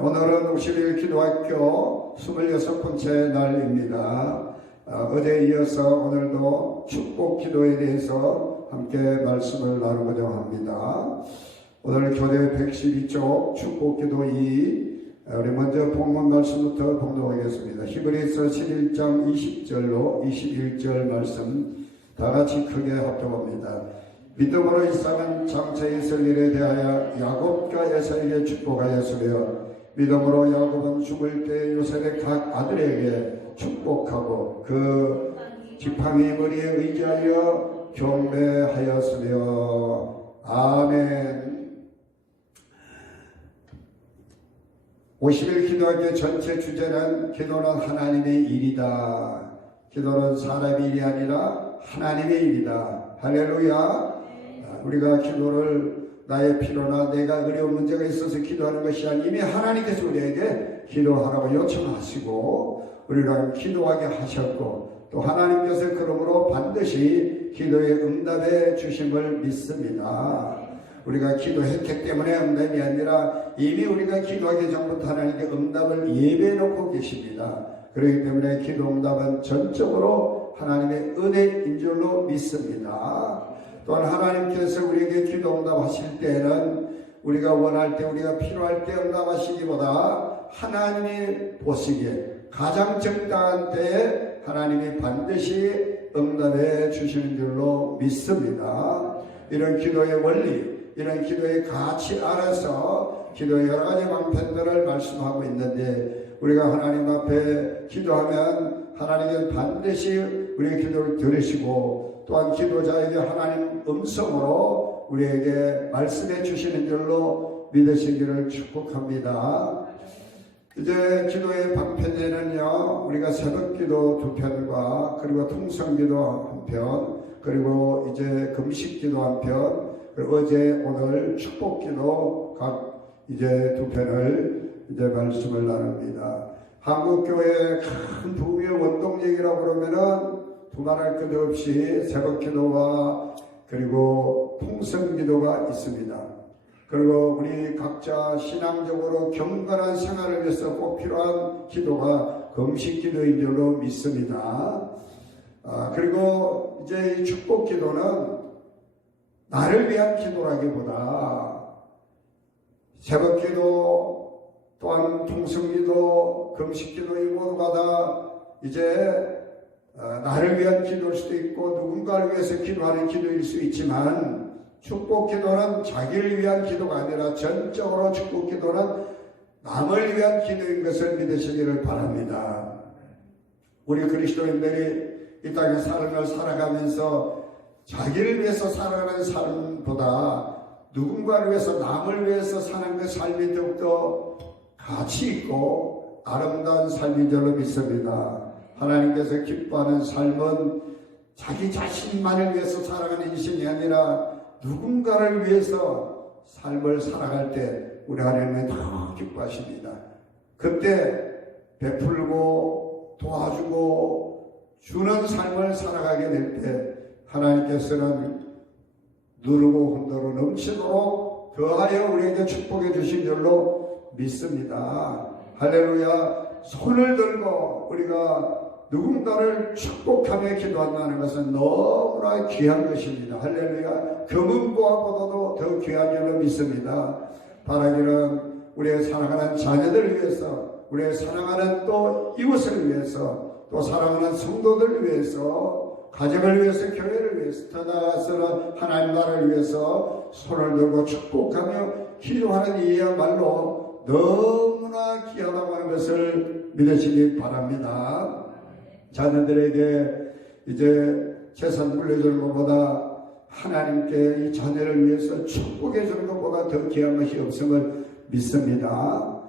오늘은 51 기도학교 26번째 날입니다. 어제에 이어서 오늘도 축복 기도에 대해서 함께 말씀을 나누고자 합니다. 오늘 교대 112쪽 축복 기도 2, 우리 먼저 본문 말씀부터 봉독하겠습니다. 히브리서 11장 20절로 21절 말씀 다같이 크게 합독합니다. 믿음으로 이삭은 장차 있을 일에 대하여 야곱과 에사에게 축복하였으며 믿음으로 야곱은 죽을 때 요셉의 각 아들에게 축복하고 그 지팡이 머리에 의지하여 경배하였으며 아멘. 51 기도학교 전체 주제는 기도는 하나님의 일이다. 기도는 사람의 일이 아니라 하나님의 일이다. 할렐루야. 우리가 기도를 나의 필요나 내가 어려운 문제가 있어서 기도하는 것이 아니라 이미 하나님께서 우리에게 기도하라고 요청하시고 우리랑 기도하게 하셨고 또 하나님께서 그러므로 반드시 기도의 응답해 주심을 믿습니다. 우리가 기도했기 때문에 응답이 아니라 이미 우리가 기도하기 전부터 하나님께 응답을 예배해 놓고 계십니다. 그렇기 때문에 기도 응답은 전적으로 하나님의 은혜인 줄로 믿습니다. 또한 하나님께서 우리에게 기도 응답하실 때에는 우리가 원할 때 우리가 필요할 때 응답하시기보다 하나님이 보시기에 가장 적당한 때에 하나님이 반드시 응답해 주시는 줄로 믿습니다. 이런 기도의 원리, 이런 기도의 가치 알아서 기도의 여러 가지 방편들을 말씀하고 있는데 우리가 하나님 앞에 기도하면 하나님은 반드시 우리의 기도를 들으시고 또한 기도자에게 하나님 음성으로 우리에게 말씀해 주시는 줄로 믿으시기를 축복합니다. 이제 기도의 방편에는요, 우리가 새벽기도 2편과 그리고 통성기도 1편, 그리고 이제 금식기도 1편, 그리고 어제 오늘 축복기도 각 이제 2편을 이제 말씀을 나눕니다. 한국교회의 큰 부흥의 원동력이라고 그러면은 두말할 것 없이 새벽기도와 그리고 통성기도가 있습니다. 그리고 우리 각자 신앙적으로 경건한 생활을 위해서 꼭 필요한 기도가 금식기도인 줄로 믿습니다. 그리고 이제 이 축복기도는 나를 위한 기도라기보다 새벽기도 또한 통성기도 금식기도 이 모두가 다 이제 나를 위한 기도일 수도 있고 누군가를 위해서 기도하는 기도일 수 있지만 축복기도는 자기를 위한 기도가 아니라 전적으로 축복기도는 남을 위한 기도인 것을 믿으시기를 바랍니다. 우리 그리스도인들이 이 땅의 삶을 살아가면서 자기를 위해서 살아가는 삶보다 누군가를 위해서 남을 위해서 사는 그 삶이 더욱더 가치 있고 아름다운 삶인 줄로 믿습니다. 하나님께서 기뻐하는 삶은 자기 자신만을 위해서 살아가는 인생이 아니라 누군가를 위해서 삶을 살아갈 때 우리 하나님은 더 기뻐하십니다. 그때 베풀고 도와주고 주는 삶을 살아가게 될 때 하나님께서는 누르고 흔들어 넘치도록 더하여 우리에게 축복해 주신 줄로 믿습니다. 할렐루야. 손을 들고 우리가 누군가를 축복하며 기도한다는 것은 너무나 귀한 것입니다. 할렐루야. 금은보화보다도 더 귀한 줄로 믿습니다. 바라기는 우리의 사랑하는 자녀들을 위해서, 우리의 사랑하는 또 이웃을 위해서, 또 사랑하는 성도들을 위해서, 가정을 위해서, 교회를 위해서, 더 나아가서는 하나님 나라를 위해서 손을 들고 축복하며 기도하는 이야말로 너무나 귀하다고 하는 것을 믿으시기 바랍니다. 자녀들에게 이제 재산 물려주는 것보다 하나님께 이 자녀를 위해서 축복해 주는 것보다 더 귀한 것이 없음을 믿습니다.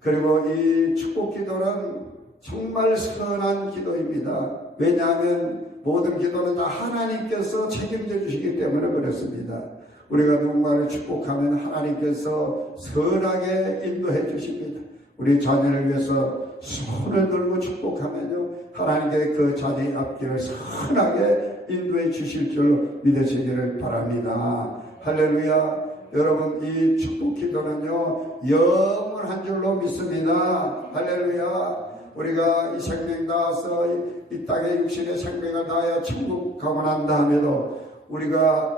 그리고 이 축복 기도는 정말 선한 기도입니다. 왜냐하면 모든 기도는 다 하나님께서 책임져 주시기 때문에 그렇습니다. 우리가 누군가를 축복하면 하나님께서 선하게 인도해 주십니다. 우리 자녀를 위해서 손을 들고 축복하면요 하나님께 그 자녀의 앞길을 선하게 인도해 주실 줄 믿으시기를 바랍니다. 할렐루야. 여러분 이 축복 기도는요 영원한 줄로 믿습니다. 할렐루야. 우리가 이 생명 다해서 이 땅에 육신의 생명을 다하여 천국 가고 난 다음에도 우리가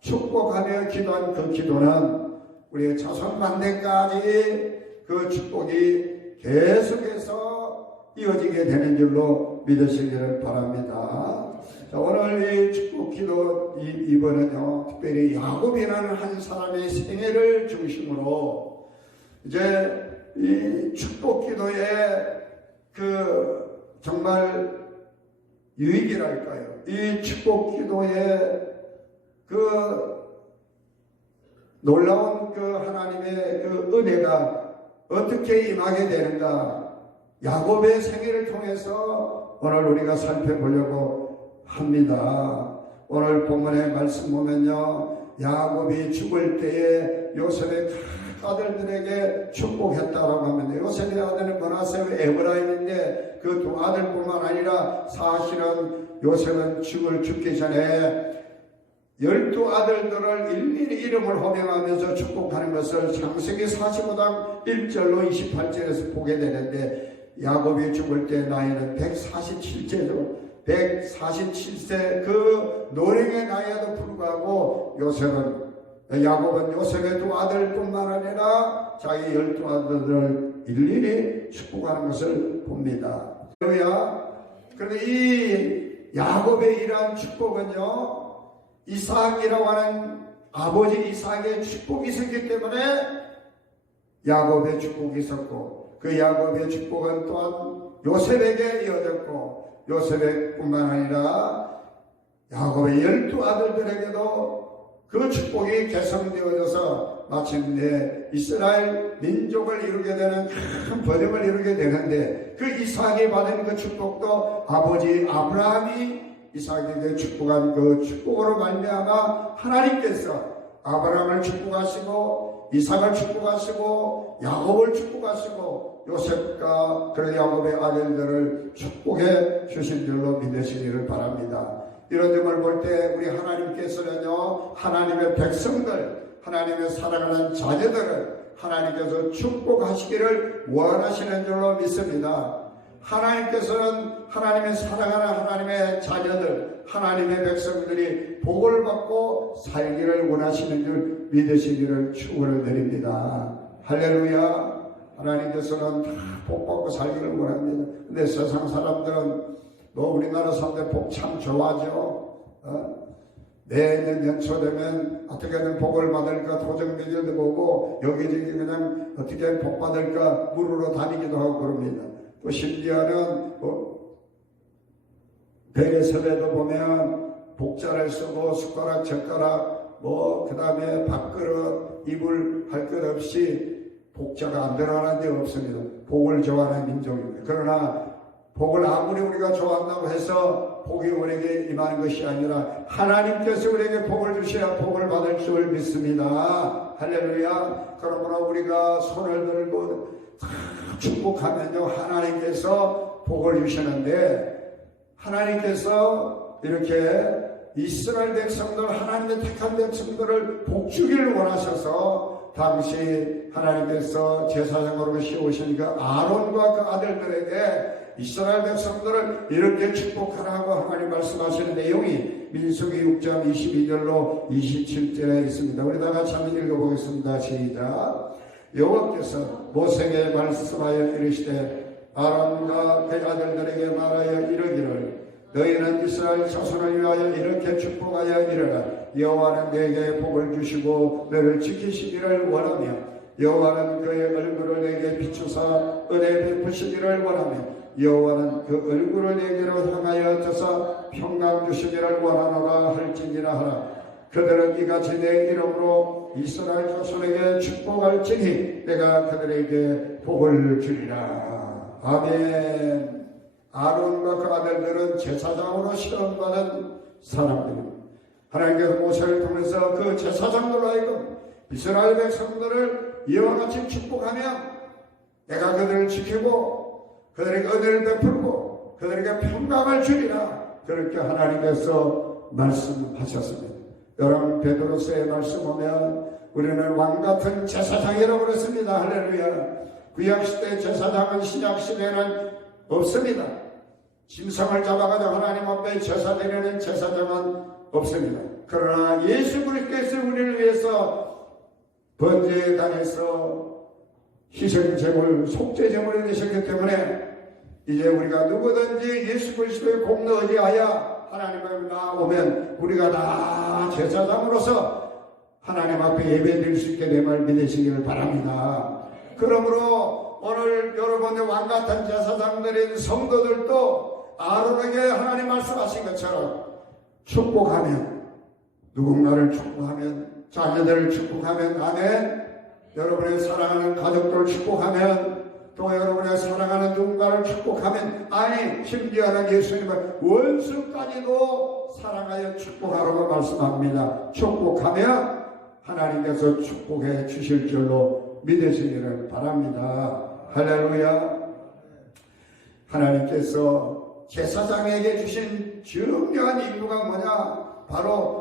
축복하며 기도한 그 기도는 우리의 자손 만대까지 그 축복이 계속해서 이어지게 되는 줄로 믿으시기를 바랍니다. 자, 오늘 이 축복 기도 이번은요 특별히 야곱이라는 한 사람의 생애를 중심으로 이제 이 축복 기도의 그 정말 유익이랄까요? 이 축복 기도의 그 놀라운 그 하나님의 그 은혜가 어떻게 임하게 되는가? 야곱의 생애를 통해서 오늘 우리가 살펴보려고 합니다. 오늘 본문의 말씀 보면요, 야곱이 죽을 때에 요셉의 아들들에게 축복했다라고 합니다. 요셉의 아들은 머나세와 에브라임인데 그 두 아들뿐만 아니라 사실은 요셉은 죽기 전에 12아들들을 일일이 이름을 호명하면서 축복하는 것을 창세기 45장 1절로 28절에서 보게 되는데, 야곱이 죽을 때 나이는 147세죠. 147세 그 노령의 나이에도 불구하고 야곱은 요셉의 두 아들뿐만 아니라 자기 12아들들을 일일이 축복하는 것을 봅니다. 그런데 이 야곱의 이러한 축복은요, 이삭이라고 하는 아버지 이삭의 축복이 있었기 때문에 야곱의 축복이 있었고, 그 야곱의 축복은 또한 요셉에게 이어졌고, 요셉의 뿐만 아니라 야곱의 12아들들에게도 그 축복이 개성되어져서 마침내 이스라엘 민족을 이루게 되는 큰 번영을 이루게 되는데, 그 이삭이 받은 그 축복도 아버지 아브라함이 이삭에게 축복한 그 축복으로 말미암아 하나님께서 아브라함을 축복하시고 이삭을 축복하시고 야곱을 축복하시고 요셉과 그런 야곱의 아들들을 축복해 주신 줄로 믿으시기를 바랍니다. 이런 점을 볼 때 우리 하나님께서는요, 하나님의 백성들, 하나님의 사랑하는 자녀들을 하나님께서 축복하시기를 원하시는 줄로 믿습니다. 하나님께서는 하나님의 사랑하는 하나님의 자녀들, 하나님의 백성들이 복을 받고 살기를 원하시는 줄 믿으시기를 축원을 드립니다. 할렐루야. 하나님께서는 다 복 받고 살기를 원합니다. 근데 세상 사람들은 우리나라 사람들 복 참 좋아하죠. 매년 연초 되면 어떻게든 복을 받을까 도정매질도 보고 여기저기 그냥 어떻게 복 받을까 물으러 다니기도 하고 그럽니다. 또 심지어는 베개섭에도 보면 복자를 쓰고 숟가락 젓가락 그 다음에 밥그릇 이불 할 것 없이 복자가 안 들어가는 데 없습니다. 복을 좋아하는 민족입니다. 그러나 복을 아무리 우리가 좋아한다고 해서 복이 우리에게 임하는 것이 아니라 하나님께서 우리에게 복을 주셔야 복을 받을 줄 믿습니다. 할렐루야. 그러므로 우리가 손을 들고 축복하면요, 하나님께서 복을 주시는데, 하나님께서 이렇게 이스라엘 백성들, 하나님의 택한 백성들을 복주기를 원하셔서 당시 하나님께서 제사장으로 씌우신 그 아론과 그 아들들에게 이스라엘 백성들을 이렇게 축복하라고 하나님 말씀하시는 내용이 민수기 6장 22절로 27절에 있습니다. 우리 다 같이 한번 읽어보겠습니다. 시작. 여호와께서 모세에게 말씀하여 이르시되 아론과 그 아들들에게 말하여 이르기를 너희는 이스라엘 자손을 위하여 이렇게 축복하여 이르라. 여호와는 내게 복을 주시고 너를 지키시기를 원하며 여호와는 그의 얼굴을 내게 비추사 은혜 베푸시기를 원하며 여호와는 그 얼굴을 내게로 향하여 드사 평강 주시기를 원하노라 할지니라 하라. 그들은 이같이 내 이름으로 이스라엘 자손에게 축복할지니 내가 그들에게 복을 주리라. 아멘. 아론과 그 아들들은 제사장으로 시험받은 사람들입니다. 하나님께서 모세를 통해서 그 제사장들로 하여금 이스라엘 백성들을 이와 같이 축복하며 내가 그들을 지키고 그들에게 은혜를 베풀고 그들에게 평강을 주리라. 그렇게 하나님께서 말씀하셨습니다. 여러분 베드로서의 말씀 보면 우리는 왕같은 제사장이라고 그랬습니다. 할렐루야. 구약시대 제사장은 신약시대는 없습니다. 짐승을 잡아가지고 하나님 앞에 제사 드리는 제사장은 없습니다. 그러나 예수 그리스도께서 우리를 위해서 번제에 달해서 희생제물, 속죄제물이 되셨기 때문에 이제 우리가 누구든지 예수 그리스도의 공로 의지하여 하나님 앞에 나오면 우리가 다 제사장으로서 하나님 앞에 예배드릴 수 있게 됨을 믿으시기를 바랍니다. 그러므로 오늘 여러분의 왕같은 제사장들인 성도들도 아론에게 하나님 말씀하신 것처럼 축복하면, 누군가를 축복하면, 자녀들을 축복하면, 아멘. 여러분의 사랑하는 가족들을 축복하면, 또 여러분의 사랑하는 누군가를 축복하면, 아니 심지어는 예수님은 원수까지도 사랑하여 축복하라고 말씀합니다. 축복하면 하나님께서 축복해 주실 줄로 믿으시기를 바랍니다. 할렐루야. 하나님께서 제사장에게 주신 중요한 임무가 뭐냐? 바로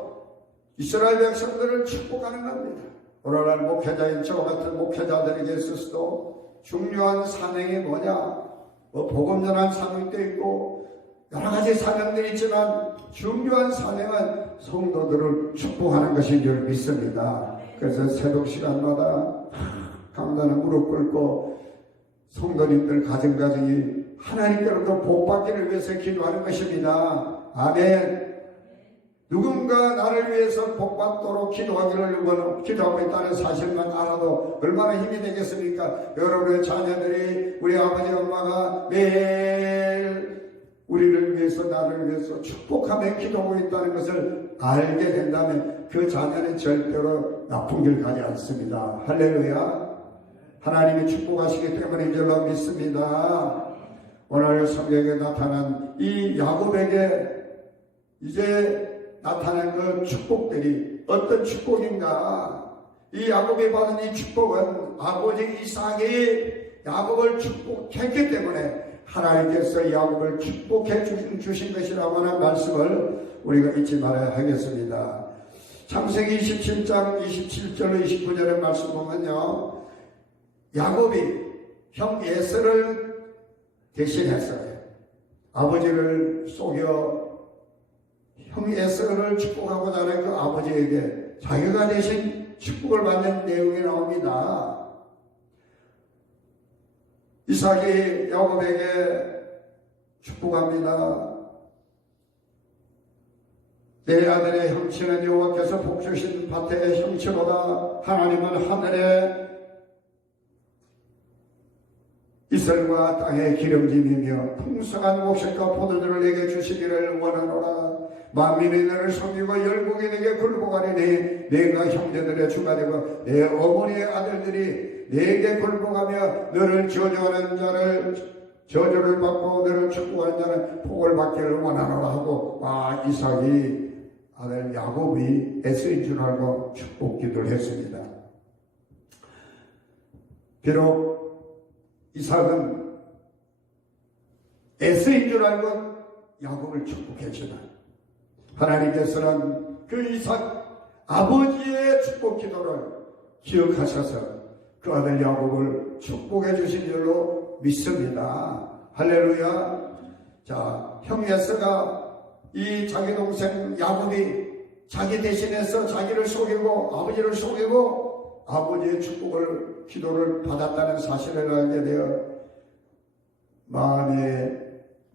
이스라엘 백성들을 축복하는 겁니다. 오늘날 목회자인 저 같은 목회자들에게 있어서도 중요한 사명이 뭐냐? 복음 전한 사명도 있고 여러 가지 사명들이 있지만 중요한 사명은 성도들을 축복하는 것인 줄 믿습니다. 그래서 새벽 시간마다 강단은 무릎 꿇고 성도님들 가정가정이 하나님께로부터 복받기를 위해서 기도하는 것입니다. 아멘. 누군가 나를 위해서 복받도록 기도하고 있다는 사실만 알아도 얼마나 힘이 되겠습니까? 여러분의 자녀들이, 우리 아버지 엄마가 매일 우리를 위해서, 나를 위해서 축복하며 기도하고 있다는 것을 알게 된다면 그 자녀는 절대로 나쁜 길 가지 않습니다. 할렐루야. 하나님이 축복하시기 때문에 이절로 믿습니다. 오늘 성경에 나타난 이 야곱에게 이제 나타난 그 축복들이 어떤 축복인가? 이 야곱이 받은 이 축복은 아버지 이삭이 야곱을 축복했기 때문에 하나님께서 야곱을 축복해 주신 것이라고 하는 말씀을 우리가 잊지 말아야 하겠습니다. 창세기 27장 27절로 29절의 말씀 보면요, 야곱이 형 에서를 대신해서 아버지를 속여 형 에서를 축복하고자 하는 그 아버지에게 자기가 대신 축복을 받는 내용이 나옵니다. 이삭이 야곱에게 축복합니다. 내 아들의 형체는 여호와께서 복 주신 밭의 형체보다 하나님은 하늘의 이슬과 땅의 기름짐이며 풍성한 목식과 포도주를 내게 주시기를 원하노라. 만민이 너를 섬기고 열국이 내게 굴복하리니 내가 형제들의 주가 되고 내 어머니의 아들들이 내게 굴복하며 너를 저주하는 자를 저주를 받고 너를 축복하는 자는 복을 받기를 원하노라 하고, 이삭이 아들 야곱이 에서인 줄 알고 축복 기도를 했습니다. 비록 이삭은 에서인 줄 알고 야곱을 축복했지만 하나님께서는 그 이삭 아버지의 축복 기도를 기억하셔서 그 아들 야곱을 축복해 주신 줄로 믿습니다. 할렐루야. 자, 형 에서가 이 자기 동생 야곱이 자기 대신해서 자기를 속이고 아버지를 속이고 아버지의 축복을 기도를 받았다는 사실을 알게 되어 마음에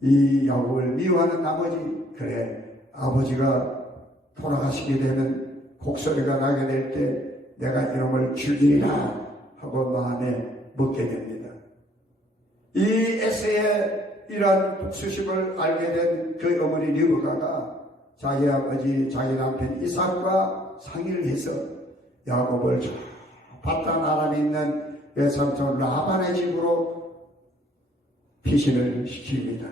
이 야곱을 미워하는 아버지, 그래 아버지가 돌아가시게 되면 곡소리가 나게 될 때 내가 이놈을 죽이리라 하고 마음에 묻게 됩니다. 이 에서의 이러한 복수심을 알게 된 그 어머니 리브가가 자기 아버지, 자기 남편 이삭과 상의를 해서 야곱을 바단 아람에 있는 외삼촌 라반의 집으로 피신을 시킵니다.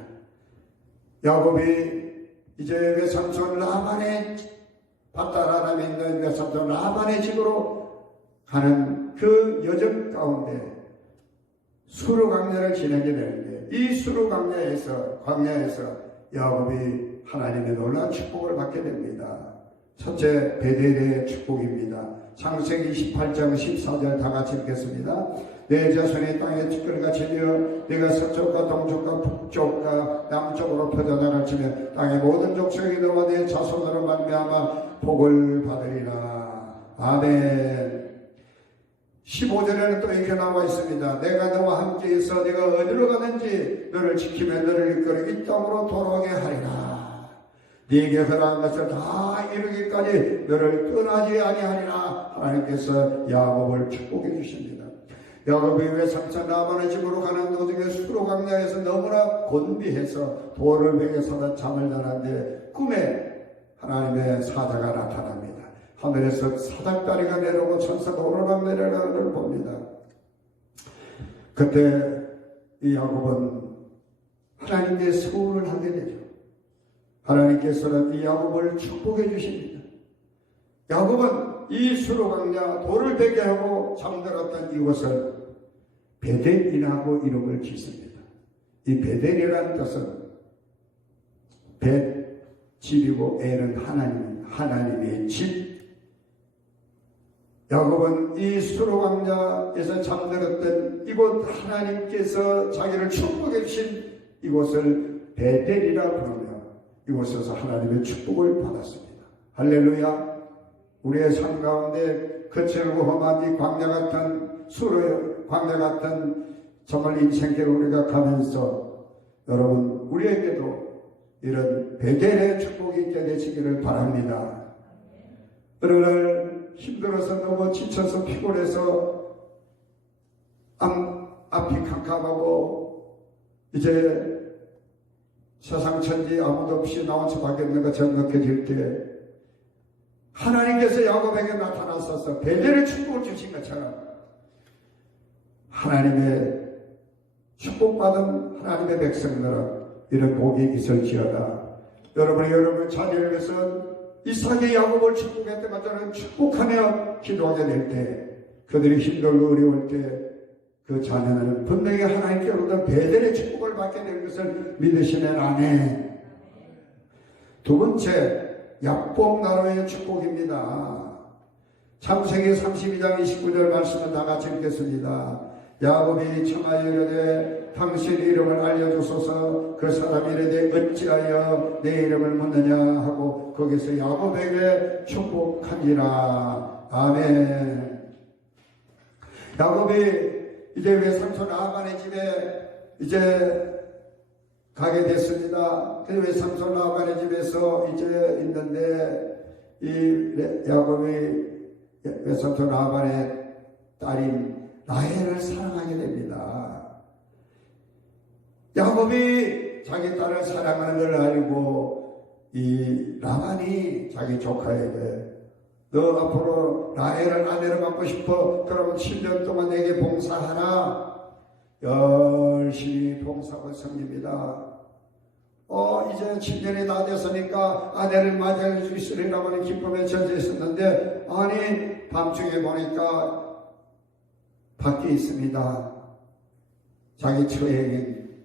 야곱이 이제 외삼촌 라반의 바단 아람에 있는 외삼촌 라반의 집으로 가는 그 여정 가운데 수르 광야를 지나게 되는데, 이 수르 광야에서 야곱이 하나님의 놀라운 축복을 받게 됩니다. 첫째, 베델의 축복입니다. 창세기 28장 14절 다 같이 읽겠습니다. 내 자손이 땅에 티끌같이 되어 내가 서쪽과 동쪽과 북쪽과 남쪽으로 퍼져나갈지며 땅의 모든 족속이 너와 내 자손으로 말미암아 복을 받으리라. 아멘. 15절에는 또 이렇게 나와 있습니다. 내가 너와 함께 있어 네가 어디로 가든지 너를 지키며 너를 이끌어 이 땅으로 돌아오게 하리라. 네게 허락한 것을 다 이루기까지 너를 떠나지 아니하리라. 하나님께서 야곱을 축복해 주십니다. 야곱이 왜 삼촌 라반의 집으로 가는 도중에 수로 광야에서 너무나 곤비해서 돌을 베겨서다 잠을 자는데 꿈에 하나님의 사자가 나타납니다. 하늘에서 사닥다리가 내려오고 천사가 오르락 내려가는 걸 봅니다. 그때 이 야곱은 하나님께 소원을 하게 되죠. 하나님께서는 이 야곱을 축복해 주십니다. 야곱은 이 수로강야 돌을 베게 하고 잠들었던 이곳을 베델이라고 이름을 짓습니다. 이 베델이라는 뜻은 벳, 집이고 엘은 하나님의 집. 야곱은 이 수로강야에서 잠들었던 이곳 하나님께서 자기를 축복해 주신 이곳을 베델이라 부르며 이곳에서 하나님의 축복을 받았습니다. 할렐루야. 우리의 삶 가운데 거칠고 험한 이 광야 같은 수로의 광야 같은 정말 인생길 우리가 가면서 여러분 우리에게도 이런 베델의 축복이 있게 되시기를 바랍니다. 어느 날 힘들어서 너무 지쳐서 피곤해서 앞이 캄캄하고 이제 세상 천지 아무도 없이 나 혼자 밖에 있는 것처럼 느껴질 때 하나님께서 야곱에게 나타나셔서 베델의 축복을 주신 것처럼 하나님의 축복받은 하나님의 백성들은 이런 복이 있을지어다. 여러분의 자녀를 위해서 이삭이 야곱을 축복했던 것처럼 축복하며 기도하게 될 때 그들이 힘들고 어려울 때 그 자녀는 분명히 하나님께로부터 베델의 축복을 받게 될 것을 믿으시면 아멘. 두 번째, 야곱 나라의 축복입니다. 창세기 32장 29절 말씀을 다 같이 읽겠습니다. 야곱이 청하여 이르되 당신 이름을 알려주소서. 그 사람이 이르되 어찌하여 내 이름을 묻느냐 하고 거기서 야곱에게 축복하니라. 아멘. 야곱이 이제 외삼촌 라반의 집에 이제 가게 됐습니다. 그 외삼촌 라반의 집에서 이제 있는데 이 야곱이 외삼촌 라반의 딸인 라헬을 사랑하게 됩니다. 야곱이 자기 딸을 사랑하는 걸 알고 이 라반이 자기 조카에게 너 앞으로 라헬을 아내로 갖고 싶어? 그러면 7년 동안 내게 봉사하라. 열심히 봉사하고 섬깁니다. 이제 7년이 다 됐으니까 아내를 맞이할 수 있으리라고 하는 기쁨에 젖어 있었는데 아니 밤중에 보니까 밖에 있습니다. 자기 처형인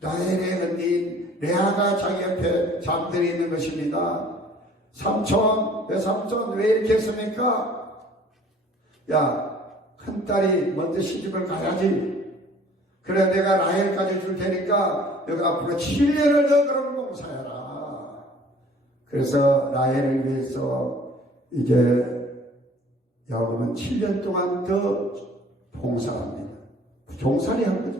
라헬의 언니인 레아가 자기 옆에 잠들어 있는 것입니다. 삼촌, 외삼촌 왜 이렇게 했습니까? 야, 큰딸이 먼저 시집을 가야지. 그래 내가 라헬까지 줄 테니까 너가 앞으로 7년을 더 그런 봉사해라. 그래서 라헬을 위해서 이제 야곱은 7년 동안 더 봉사합니다. 종살이 한 거죠.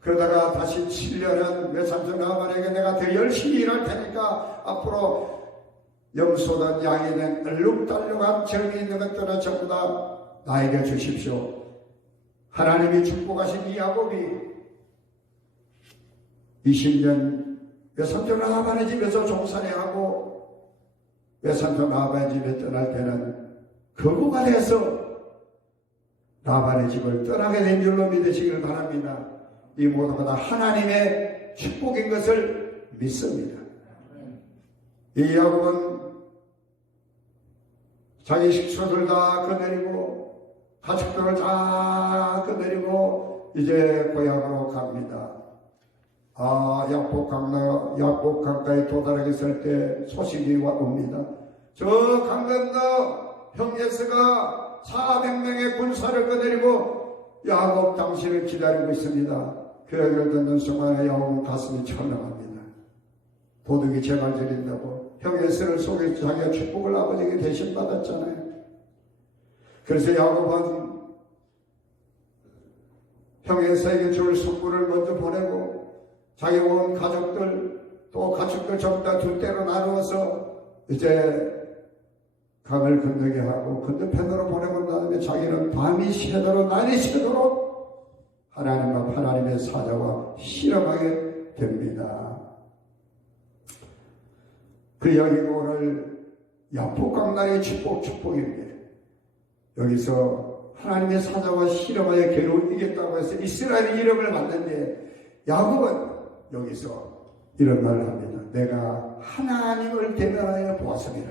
그러다가 다시 7년은 외삼촌 라반에게 내가 더 열심히 일할 테니까 앞으로 염소든 양이든 얼룩달룩한 정이 있는 것들은 전부 다 나에게 주십시오. 하나님이 축복하신 이 야곱이 20년 외삼촌 라반의 집에서 종살이하고 외삼촌 라반의 집에 떠날 때는 거부가 돼서 라반의 집을 떠나게 된 줄로 믿으시기를 바랍니다. 이 모두가 다 하나님의 축복인 것을 믿습니다. 이 야곱은 자기 식구들 다 거느리고 가족들을 다 거느리고 이제 고향으로 갑니다. 약복 강가에 도달하게 될 때 소식이 옵니다. 저 강 건너 형 에서가 400명의 군사를 거느리고 야곱 당신을 기다리고 있습니다. 그 얘기를 듣는 순간에 야곱은 가슴이 철렁합니다. 도둑이 제발 저린다고 형 에서를 속여서 자기가 축복을 아버지에게 대신 받았잖아요. 그래서 야곱은 형 에서에게 줄 숙부를 먼저 보내고 자기 온 가족들 또 가축들 전부 다 두 대로 나누어서 이제 강을 건너게 하고 건너편으로 보내고 나는데 자기는 밤이 새도록 날이 새도록 하나님의 사자와 실험하게 됩니다. 그 이야기가 오늘 야복강단의 축복입니다. 여기서 하나님의 사자와 실험하여 겨루 이겼다고 해서 이스라엘의 이름을 받는데 야곱은 여기서 이런 말을 합니다. 내가 하나님을 대면하여 보았습니다.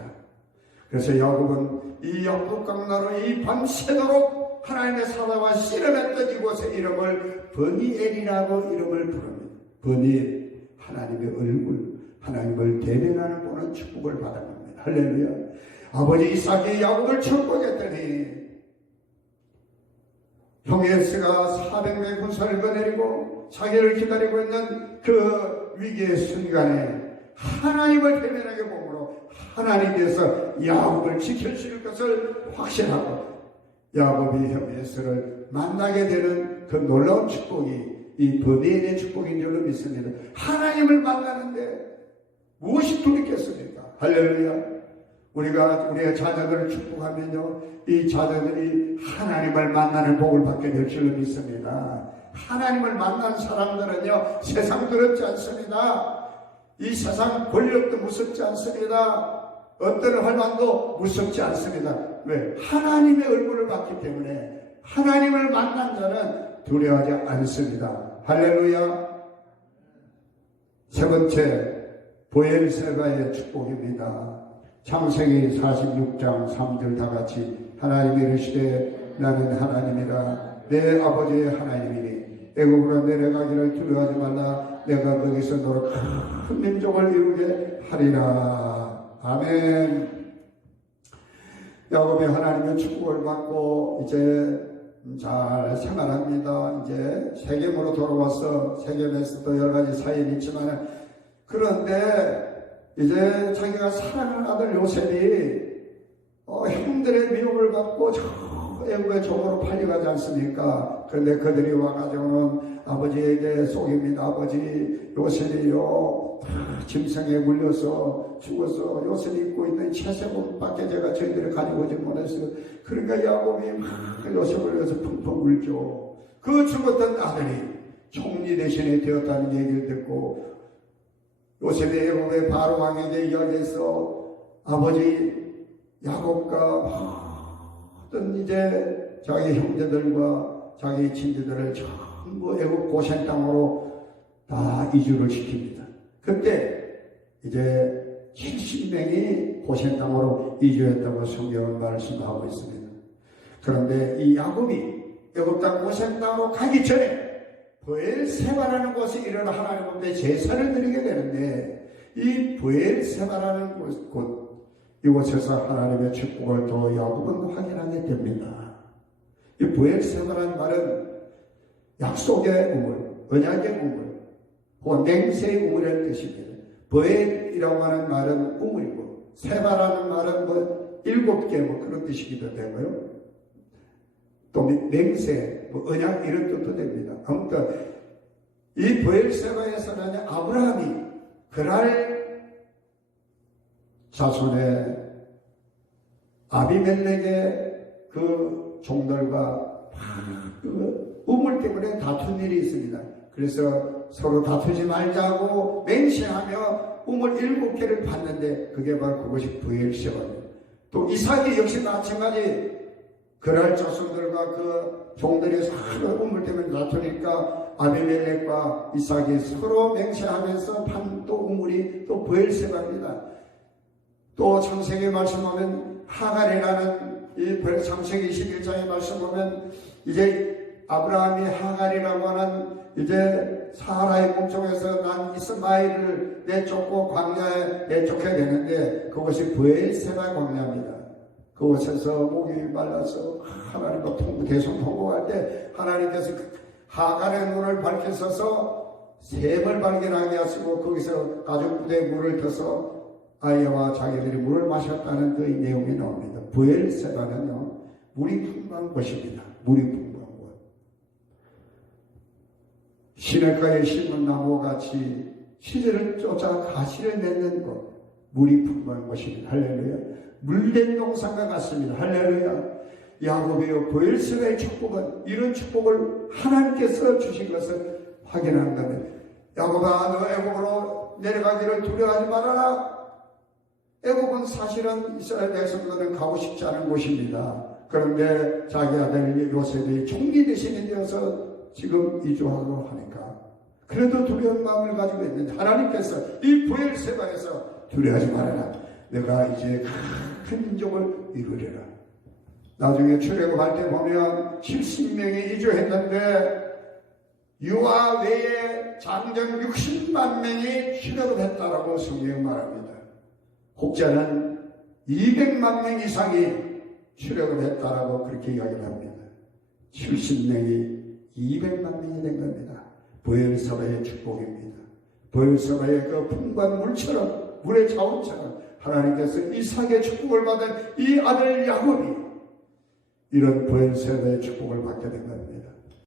그래서 야곱은 이 야복강나루 이 밤새도록 하나님의 사자와 씨름했던 이곳의 이름을 버니엘이라고 이름을 부릅니다. 버니엘, 하나님의 얼굴, 하나님을 대면하는 보는 축복을 받은 겁니다. 할렐루야. 아버지 이삭이 야곱을 축복했더니 형 에서가 400명의 군사를 거느리고 자기를 기다리고 있는 그 위기의 순간에 하나님을 대면하게 보므로 하나님께서 야곱을 지켜주실 것을 확신하고 야곱이 형 에서를 만나게 되는 그 놀라운 축복이 이 버니엘의 축복인 줄로 믿습니다. 하나님을 만나는데 무엇이 두렵겠습니까? 할렐루야. 우리가 우리의 자녀들을 축복하면요, 이 자녀들이 하나님을 만나는 복을 받게 될 줄로 믿습니다. 하나님을 만난 사람들은요, 세상 두렵지 않습니다. 이 세상 권력도 무섭지 않습니다. 어떤 환난도 무섭지 않습니다. 왜? 하나님의 얼굴을 봤기 때문에 하나님을 만난 자는 두려워하지 않습니다. 할렐루야. 세 번째, 보엘세바의 축복입니다. 창세기 46장 3절 다 같이 하나님이 이르시되 나는 하나님이라 내 아버지의 하나님이니 애굽으로 내려가기를 두려워하지 말라. 내가 거기서 너로 큰 민족을 이루게 하리라. 아멘. 야곱이 하나님의 축복을 받고 이제 잘 생활합니다. 이제 세겜으로 돌아와서 세겜에서도 여러 가지 사연이 있지만 그런데 이제 자기가 사랑하는 아들 요셉이 형들의 미움을 받고 애굽의 종으로 팔려가지 않습니까? 그런데 그들이 와가지고는 아버지에게 속입니다. 아버지 요셉이요 짐승에 물려서 죽어서 요셉이 입고 있는 채색옷밖에 제가 저희들이 가지고 오지 못했어요. 그러니까 야곱이 막 요셉을 위해서 펑펑 울죠. 그 죽었던 아들이 총리 대신에 되었다는 얘기를 듣고 요셉이 애굽의 바로 왕에게 이야기해서 아버지 야곱과 모든 이제 자기 형제들과 자기 친지들을 전부 애굽 고센 땅으로 다 이주를 시킵니다. 그때 이제 70명이 고센 땅으로 이주했다고 성경은 말씀하고 있습니다. 그런데 이 야곱이 애굽 땅 고센 땅으로 가기 전에 브엘세바라는 곳에 이르러 하나님 앞에 제사를 드리게 되는데 이 브엘세바라는 곳 이곳에서 하나님의 축복을 또 야곱은 확인하게 됩니다. 이 브엘세바라는 말은 약속의 우물, 언약의 우물, 혹은 맹세의 우물이라는 뜻입니다. 브엘이라고 하는 말은 우물이고 세바라는 말은 뭐 7개 그런 뜻이기도 되고요. 또 맹세, 언약 이런 뜻도 됩니다. 아무튼 이 브엘세바에서는 아브라함이 그날 자손의 아비멜렉의 그 종들과 그 우물 때문에 다툰 일이 있습니다. 그래서 서로 다투지 말자고 맹세하며 우물 7개를 팠는데 그게 바로 그것이 브엘세바입니다. 또 이삭이 역시 마찬가지 그날 자손들과 그 종들이 서로 우물 때문에 다투니까 아비멜렉과 이삭이 서로 맹세하면서 판 또 우물이 또 브엘세바입니다. 또 창세기 말씀하면 하갈이라는 이 창세기 21장에 말씀하면 이제 아브라함이 하갈이라고 하는 이제 사라의 몸속에서 난 이스마엘을 내쫓고 광야에 내쫓게 되는데 그것이 브엘세바 광야입니다. 그곳에서 목이 말라서 하나님과 대성 통곡할 때 하나님께서 하갈의 눈을 밝히셔서 샘을 발견하게 하시고 거기서 가죽부대에 물을 떠서 아이와 자기들이 물을 마셨다는 그 내용이 나옵니다. 브엘세바는요, 물이 풍부한 곳입니다. 물이 풍부한 곳. 시냇가에 심은 나무와 같이 시절을 쫓아 가시를 맺는 곳, 물이 풍부한 곳입니다. 할렐루야. 물된 동산과 같습니다. 할렐루야. 야곱이요, 브엘세바의 축복은 이런 축복을 하나님께서 주신 것을 확인하는 겁니다. 야곱아, 너 애굽으로 내려가기를 두려워하지 말아라. 애굽은 사실은 이스라엘 백성들은 가고 싶지 않은 곳입니다. 그런데 자기 아들 요셉이 총리 대신이 되어서 지금 이주하고 하니까 그래도 두려운 마음을 가지고 있는데 하나님께서 이 브엘세바에서 두려워하지 말아라. 내가 이제 큰 민족을 이루리라. 나중에 출애굽할 때 보면 70명이 이주했는데 유아 외에 장정 60만 명이 출애굽했다라고 성경이 말합니다. 혹자는 200만 명 이상이 출애굽했다라고 그렇게 이야기를 합니다. 70명이 200만 명이 된 겁니다. 브엘세바의 축복입니다. 브엘세바의 그 풍부한 물처럼, 물의 자원처럼 하나님께서 이삭의 축복을 받은 이 아들 야곱이 이런 브엘세바의 축복을 받게 된 겁니다.